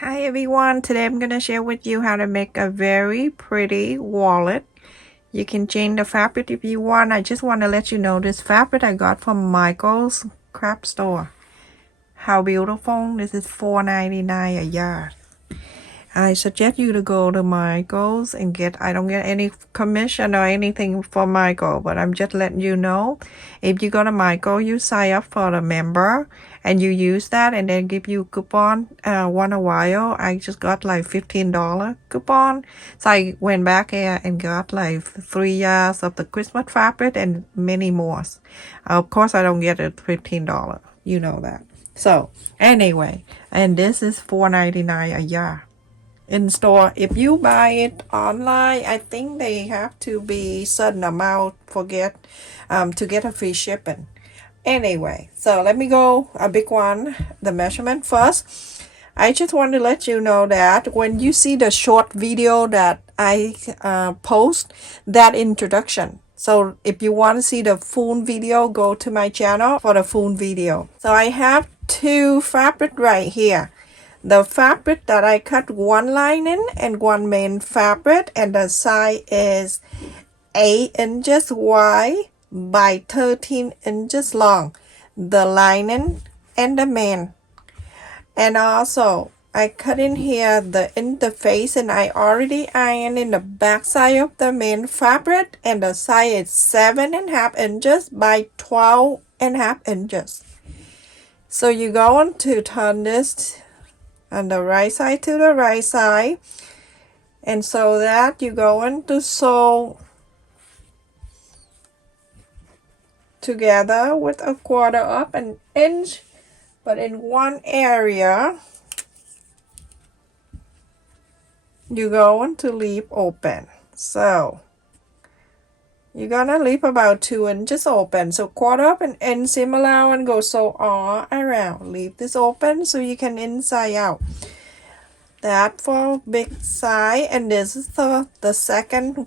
Hi everyone, today I'm going to share with you how to make a very pretty wallet. You can change the fabric if you want. I just want to let you know this fabric I got from Michael's craft store. How beautiful. This is $4.99 a yard. I suggest you to go to Michael's and get, I don't get any commission or anything for Michael, but I'm just letting you know. If you go to Michael, you sign up for the member and you use that and then give you coupon once a while. I just got like $15 coupon. So I went back here and got like 3 yards of the Christmas fabric and many more. Of course, I don't get it $15. You know that. So anyway, and this is $4.99 a yard. In store. If you buy it online, I think they have to be certain amount to get a free shipping. Anyway, so let me go a big one, the measurement first. I just want to let you know that when you see the short video that I post, that introduction. So if you want to see the full video, go to my channel for the full video. So I have two fabric right here. The fabric that I cut one lining and one main fabric, and the size is 8 inches wide by 13 inches long. The lining and the main. And also I cut in here the interface and I already ironed in the back side of the main fabric, and the size is 7.5 inches by 12.5 inches. So you're going to turn this on the right side to the right side, and so that you're going to sew together with a quarter up an inch, but in one area you're going to leave open. So you're gonna leave about 2 inches open, so quarter up an inch similar and go sew all around. Leave this open so you can inside out. That for big side, and this is the second.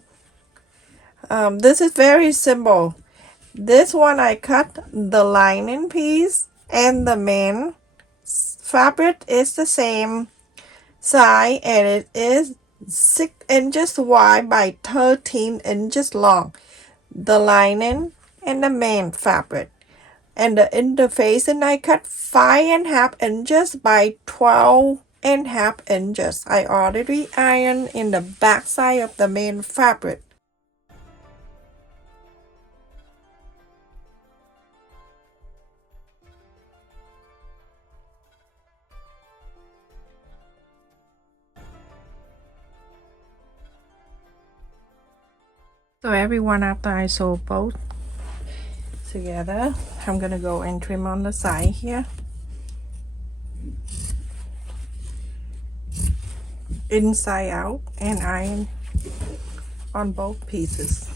This is very simple. This one I cut the lining piece and the main fabric is the same size, and it is 6 inches wide by 13 inches long. The lining and the main fabric, and the interface, and I cut 5.5 inches by 12.5 inches. I already ironed in the back side of the main fabric. So everyone, after I sew both together, I'm gonna go and trim on the side here. Inside out, and iron on both pieces.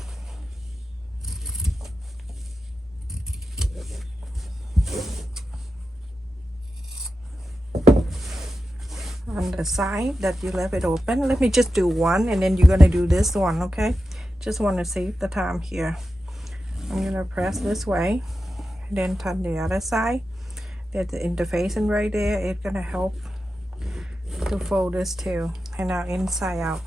On the side that you left it open, let me just do one and then you're gonna do this one, okay? Just want to save the time here. I'm gonna press this way, then turn the other side. There's the interfacing right there. It's gonna help to fold this too. And now inside out.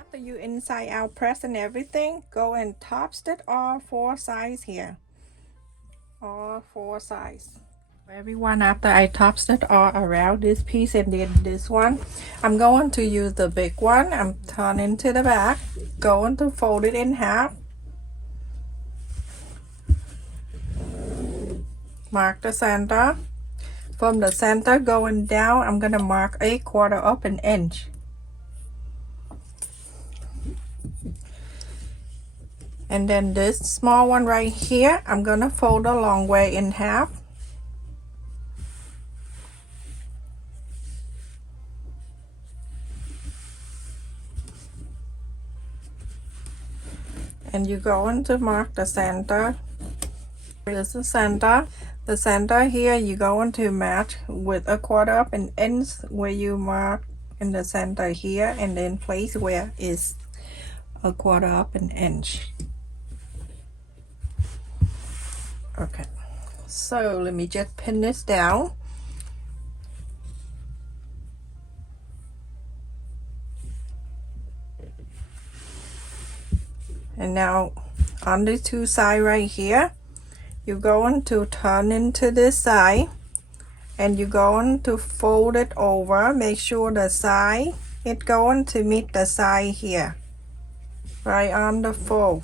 After you inside out press and everything, go and top stitch all 4 sides here. All 4 sides. Everyone, after I top stitch all around this piece and then this one, I'm going to use the big one. I'm turning to the back, going to fold it in half. Mark the center. From the center going down, I'm gonna mark a quarter up an inch. And then this small one right here, I'm gonna fold a long way in half. And you're going to mark the center This is center. The center here you're going to match with a 1/4 up and ends where you mark in the center here, and then place where is a 1/4 up an inch. Okay, so let me just pin this down. And now on the two side right here, you're going to turn into this side, and you're going to fold it over. Make sure the side it's going to meet the side here, right on the fold.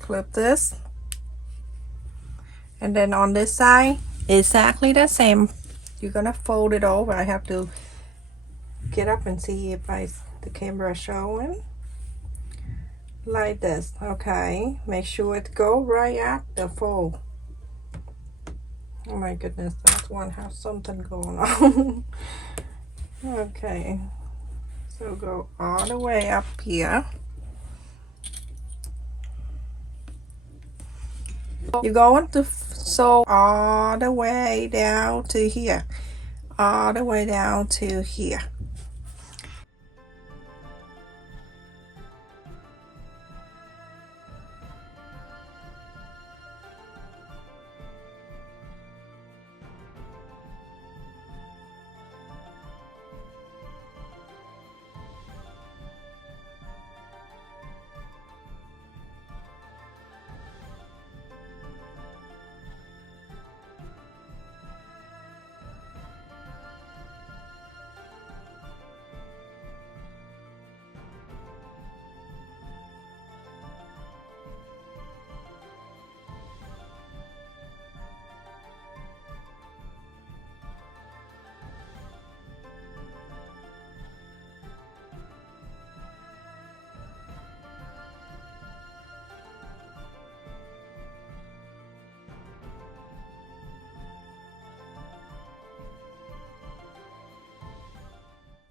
Clip this, and then on this side exactly the same. You're gonna fold it over. I have to get up and see if the camera showing like this. Okay, make sure it go right at the fold. Oh my goodness, that one has something going on. Okay, so go all the way up here. You're going to sew all the way down to here, all the way down to here.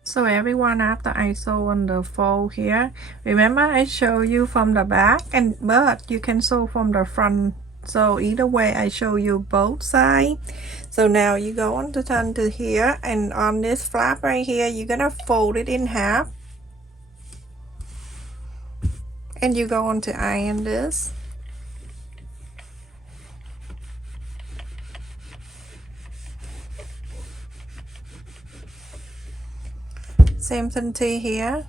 So everyone, after I sew on the fold here, remember I show you from the back, but you can sew from the front. So either way I show you both sides. So now you go on to turn to here, and on this flap right here you're gonna fold it in half, and you go on to iron this. Same thing to here.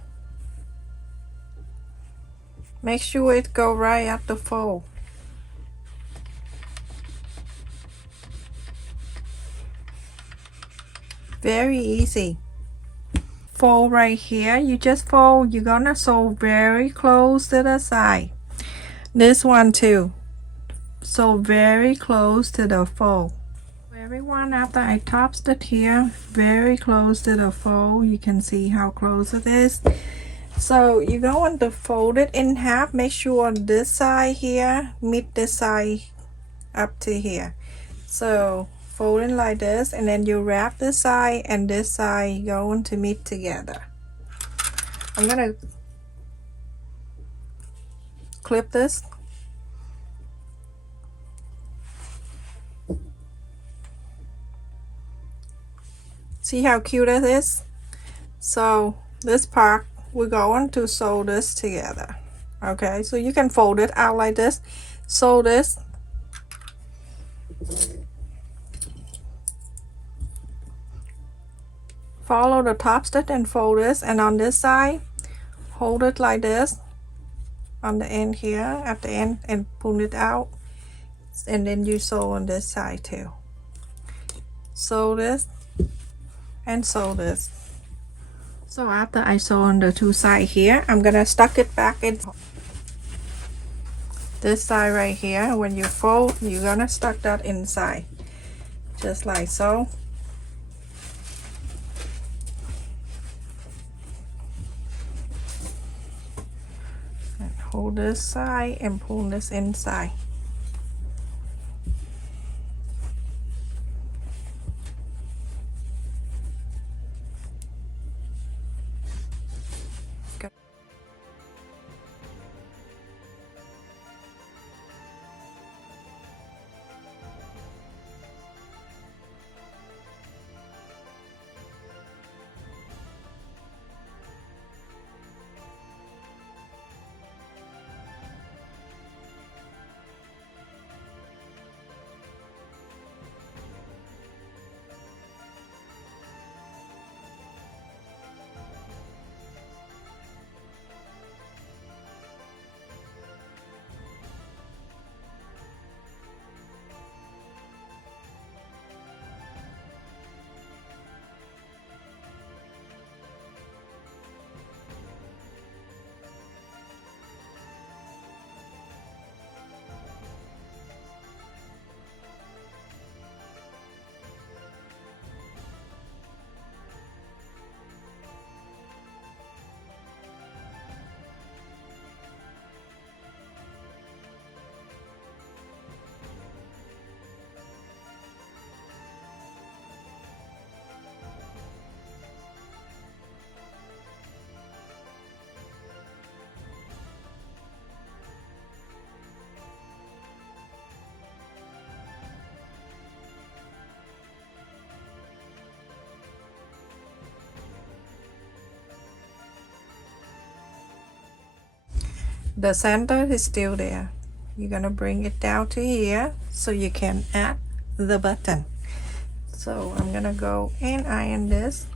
Make sure it go right at the fold. Very easy. Fold right here. You just fold. You're gonna sew very close to the side. This one too. Sew very close to the fold. Everyone, after I top stitch here, very close to the fold, you can see how close it is. So you're going to fold it in half. Make sure this side here meet this side up to here. So fold it like this, and then you wrap this side and this side going to meet together. I'm gonna clip this. See how cute it is? So this part we're going to sew this together. Okay, so you can fold it out like this, sew this, follow the top stitch and fold this, and on this side hold it like this on the end here at the end and pull it out, and then you sew on this side too. Sew this and sew this. So after I sew on the two sides here, I'm gonna stuck it back in this side right here. When you fold, you're gonna stuck that inside just like so. And hold this side and pull this inside. the center is still there. You're gonna bring it down to here so you can add the button. So I'm gonna go and iron this.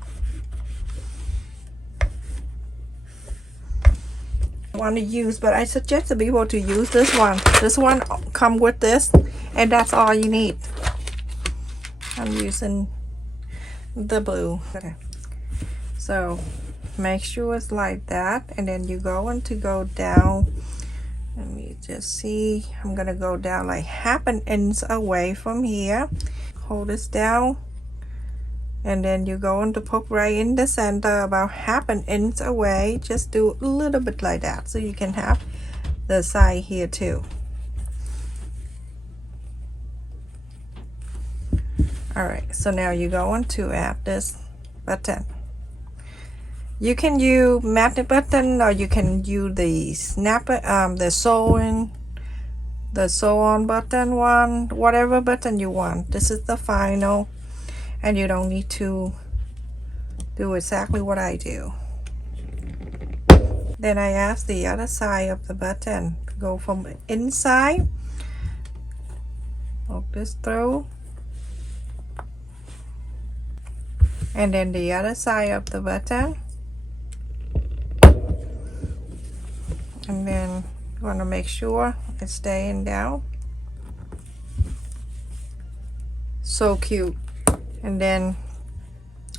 I want to use, but I suggest the people to use this one. This one come with this, and that's all you need. I'm using the blue. Okay. So make sure it's like that, and then you're going to go down. Let me just see. I'm gonna go down like half an inch away from here. Hold this down, and then you're going to poke right in the center about half an inch away. Just do a little bit like that so you can have the side here too. Alright, so now you're going to add this button. You can use magnet button, or you can use the snapper, the sew on button one, whatever button you want. This is the final, and you don't need to do exactly what I do. Then I ask the other side of the button to go from inside, poke this through, and then the other side of the button, and then you want to make sure it's staying down. So cute. And then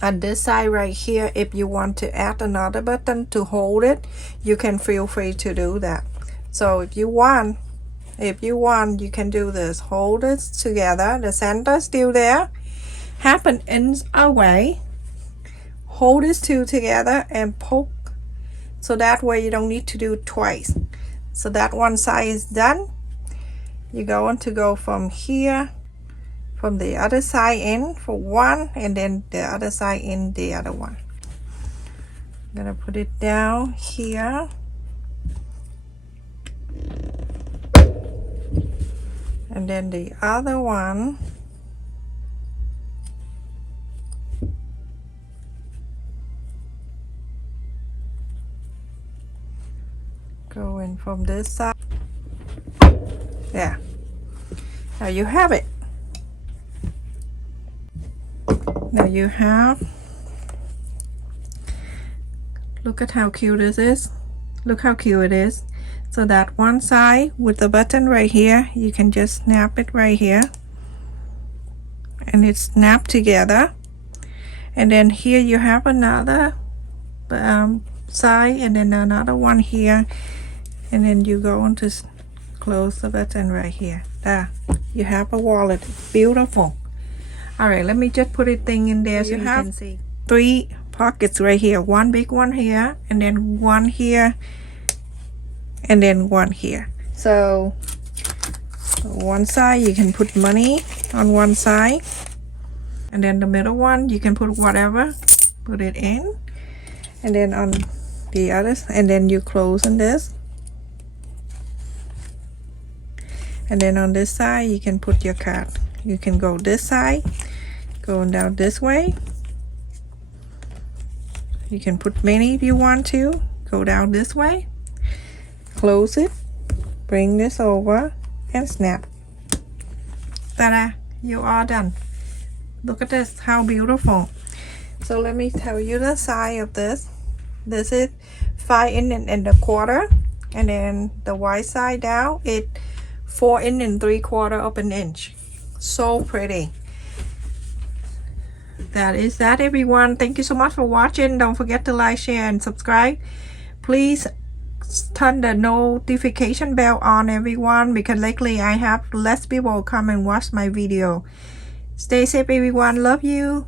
on this side right here, if you want to add another button to hold it, you can feel free to do that. So if you want, you can do this. Hold it together, the center still there, half an inch away, hold these two together and poke, so that way you don't need to do it twice. So that one side is done. You're going to go from here, from the other side in for one, and then the other side in the other one. I'm gonna put it down here, and then the other one going from this side. Yeah, now you have it. Now you have, look at how cute this is. Look how cute it is. So that one side with the button right here, you can just snap it right here, and it's snapped together. And then here you have another side, and then another one here, and then you go on to close the button right here. There, you have a wallet. Beautiful. All right, let me just put a thing in there so you have can see 3 pockets right here. One big one here, and then one here, and then one here. So one side you can put money on one side, and then the middle one you can put whatever, put it in, and then on the other, and then you close on this, and then on this side you can put your card. You can go this side, going down this way. You can put many if you want to. Go down this way, close it, bring this over, and snap. Ta-da! You are done. Look at this, how beautiful. So let me tell you the size of this. This is 5 inches and a quarter, and then the white side down is 4 inches and 3/4 of an inch. So pretty. That is that, everyone. Thank you so much for watching. Don't forget to like, share, and subscribe. Please turn the notification bell on, everyone, because lately I have less people come and watch my video. Stay safe, everyone. Love you.